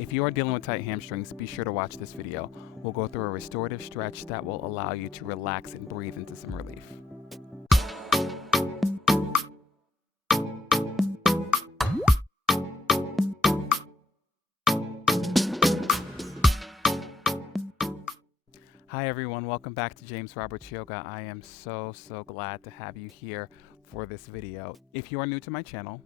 If you are dealing with tight hamstrings, be sure to watch this video. We'll go through a restorative stretch that will allow you to relax and breathe into some relief. Hi everyone, welcome back to James Roberts Yoga. I am so glad to have you here for this video. If you are new to my channel,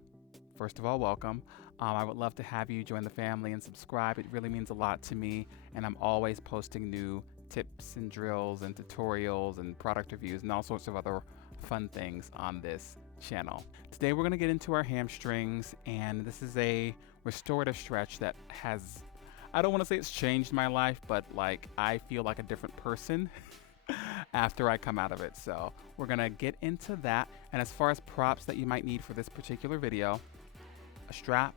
first of all, welcome. I would love to have you join the family and subscribe. It really means a lot to me, and I'm always posting new tips and drills and tutorials and product reviews and all sorts of other fun things on this channel. Today we're going to get into our hamstrings, and this is a restorative stretch that has, I don't want to say it's changed my life, but like I feel like a different person after I come out of it. So we're gonna get into that. And as far as props that you might need for this particular video, a strap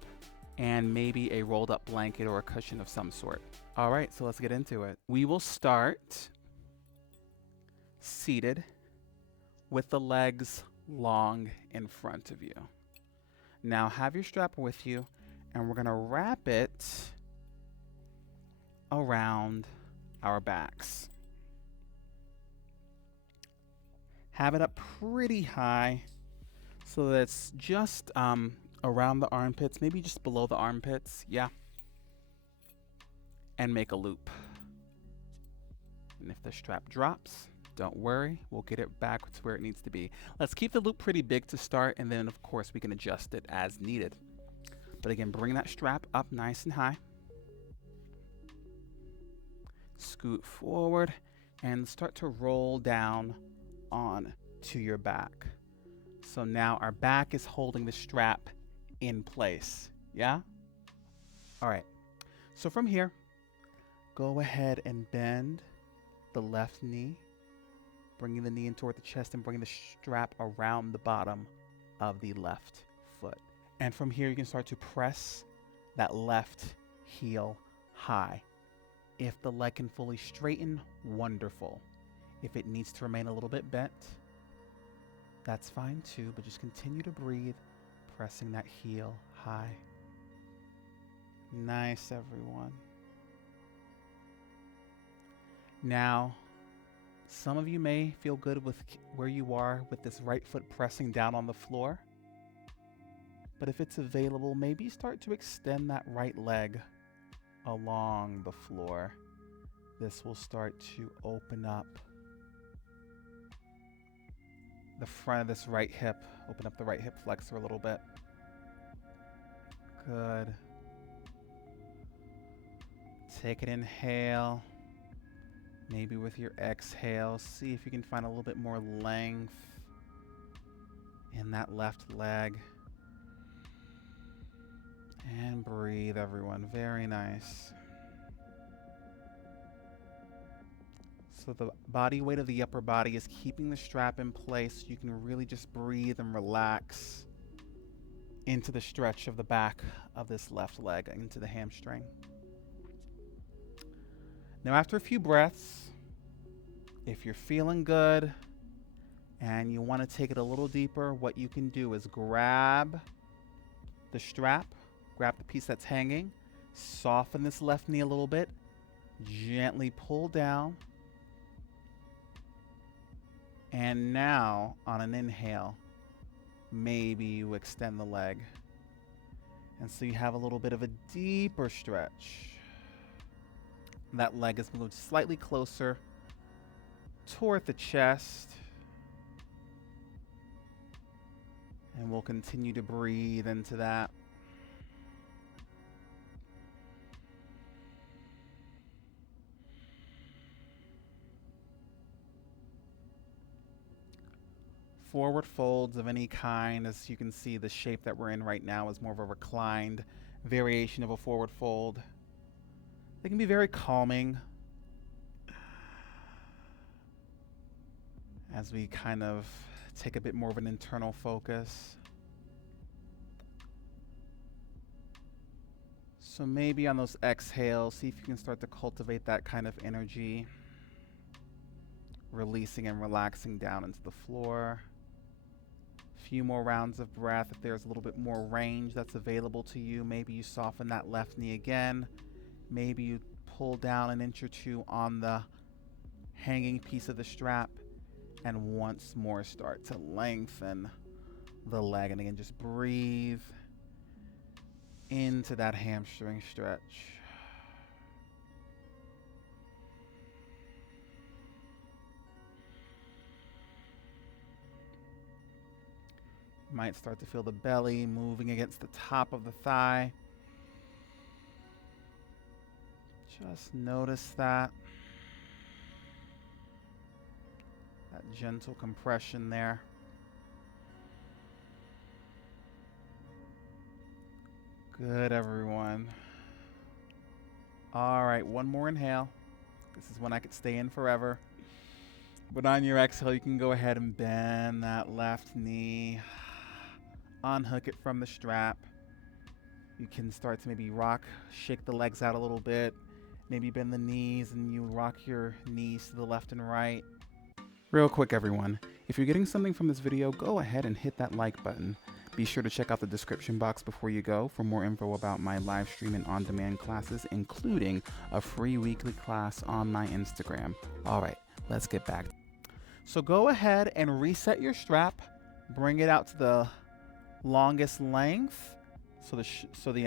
and maybe a rolled up blanket or a cushion of some sort. All right, so let's get into it. We will start seated with the legs long in front of you. Now have your strap with you, and we're gonna wrap it around our backs. Have it up pretty high so that it's just around the armpits, maybe just below the armpits, yeah. And make a loop. And if the strap drops, don't worry, we'll get it back to where it needs to be. Let's keep the loop pretty big to start, and then of course we can adjust it as needed. But again, bring that strap up nice and high. Scoot forward and start to roll down on to your back. So now our back is holding the strap in place. Yeah? All right. So from here, go ahead and bend the left knee, bringing the knee in toward the chest and bringing the strap around the bottom of the left foot. And from here, you can start to press that left heel high. If the leg can fully straighten, wonderful. If it needs to remain a little bit bent, that's fine too, but just continue to breathe, pressing that heel high. Nice, everyone. Now, some of you may feel good with where you are with this right foot pressing down on the floor, but if it's available, maybe start to extend that right leg along the floor. This will start to open up the front of this right hip. Open up the right hip flexor a little bit. Good. Take an inhale. Maybe with your exhale, see if you can find a little bit more length in that left leg. And breathe, everyone. Very nice. So the body weight of the upper body is keeping the strap in place. You can really just breathe and relax into the stretch of the back of this left leg, into the hamstring. Now after a few breaths, if you're feeling good and you want to take it a little deeper, what you can do is grab the strap, grab the piece that's hanging, soften this left knee a little bit, gently pull down, and now on an inhale, maybe you extend the leg. And so you have a little bit of a deeper stretch. That leg is moved slightly closer toward the chest. And we'll continue to breathe into that. Forward folds of any kind, as you can see, the shape that we're in right now is more of a reclined variation of a forward fold. They can be very calming as we kind of take a bit more of an internal focus. So maybe on those exhales, see if you can start to cultivate that kind of energy, releasing and relaxing down into the floor. Few more rounds of breath. If there's a little bit more range that's available to you, maybe you soften that left knee again Maybe you pull down an inch or two on the hanging piece of the strap, and once more start to lengthen the leg. And again, just breathe into that hamstring stretch. You might start to feel the belly moving against the top of the thigh. Just notice that gentle compression there. Good, everyone. All right, one more inhale. This is when I could stay in forever. But on your exhale, you can go ahead and bend that left knee. Unhook it from the strap. You can start to maybe rock, shake the legs out a little bit. Maybe bend the knees and you rock your knees to the left and right. Real quick, everyone. If you're getting something from this video, go ahead and hit that like button. Be sure to check out the description box before you go for more info about my live stream and on-demand classes, including a free weekly class on my Instagram. All right, let's get back. So go ahead and reset your strap. Bring it out to the longest length. We're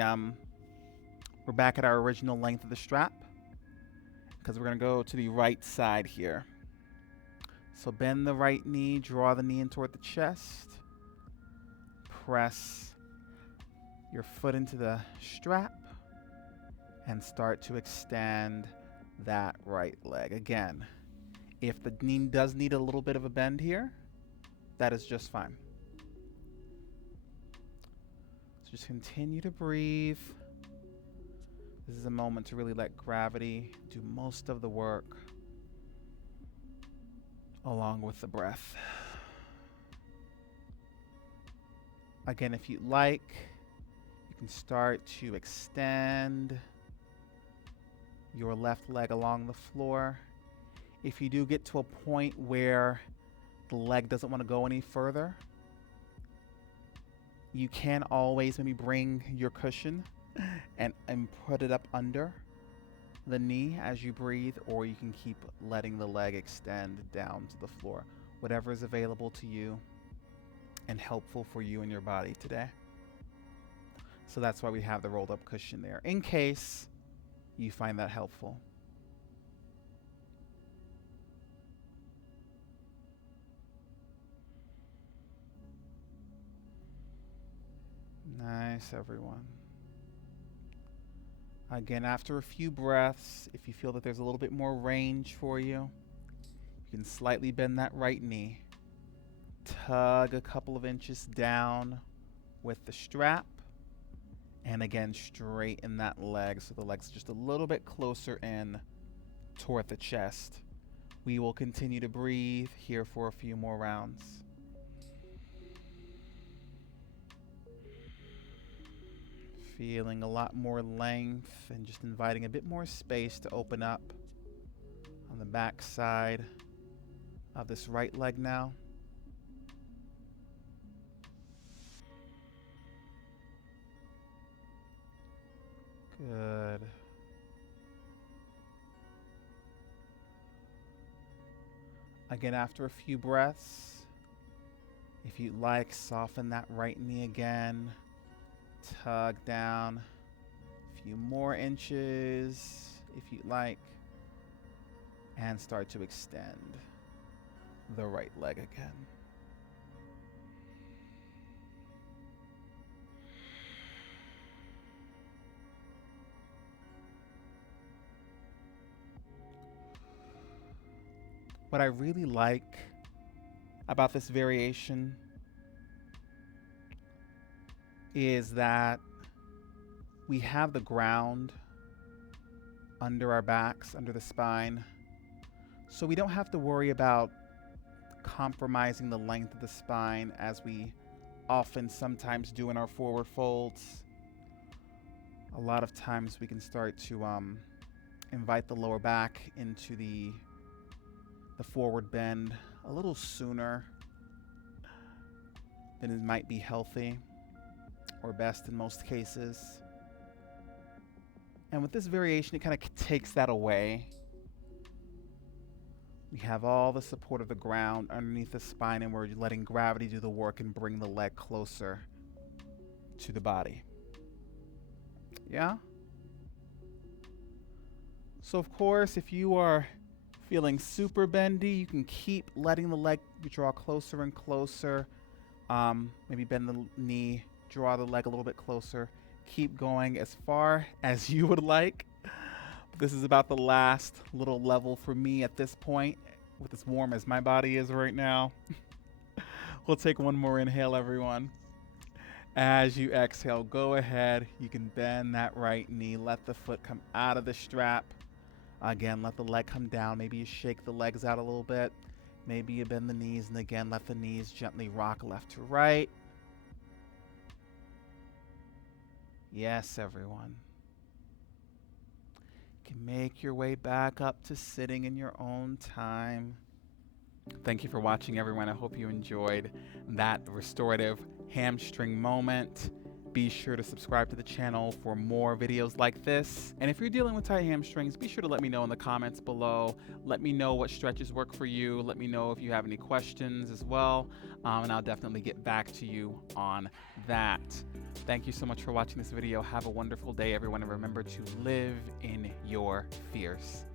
back at our original length of the strap, because we're going to go to the right side here. So bend the right knee, draw the knee in toward the chest. Press your foot into the strap and start to extend that right leg. Again, if the knee does need a little bit of a bend here, that is just fine. So just continue to breathe. This is a moment to really let gravity do most of the work along with the breath. Again, if you'd like, you can start to extend your left leg along the floor. If you do get to a point where the leg doesn't want to go any further, you can always maybe bring your cushion and put it up under the knee as you breathe, or you can keep letting the leg extend down to the floor. Whatever is available to you and helpful for you and your body today. So that's why we have the rolled up cushion there, in case you find that helpful. Nice, everyone. Again, after a few breaths, if you feel that there's a little bit more range for you, you can slightly bend that right knee. Tug a couple of inches down with the strap. And again, straighten that leg so the leg's just a little bit closer in toward the chest. We will continue to breathe here for a few more rounds. Feeling a lot more length and just inviting a bit more space to open up on the back side of this right leg now. Good. Again, after a few breaths, if you'd like, soften that right knee again. Tug down a few more inches if you'd like, and start to extend the right leg again. What I really like about this variation is that we have the ground under our backs, under the spine, so we don't have to worry about compromising the length of the spine as we often sometimes do in our forward folds. A lot of times we can start to invite the lower back into the forward bend a little sooner than it might be healthy or best in most cases. And with this variation, it kind of takes that away. We have all the support of the ground underneath the spine, and we're letting gravity do the work and bring the leg closer to the body. Yeah? So of course, if you are feeling super bendy, you can keep letting the leg draw closer and closer. Maybe bend the knee, draw the leg a little bit closer. Keep going as far as you would like. This is about the last little level for me at this point, with as warm as my body is right now. We'll take one more inhale, everyone. As you exhale, go ahead. You can bend that right knee. Let the foot come out of the strap. Again, let the leg come down. Maybe you shake the legs out a little bit. Maybe you bend the knees, and again, let the knees gently rock left to right. Yes, everyone. You can make your way back up to sitting in your own time. Thank you for watching, everyone. I hope you enjoyed that restorative hamstring moment. Be sure to subscribe to the channel for more videos like this. And if you're dealing with tight hamstrings, be sure to let me know in the comments below. Let me know what stretches work for you. Let me know if you have any questions as well. And I'll definitely get back to you on that. Thank you so much for watching this video. Have a wonderful day, everyone. And remember to live in your fears.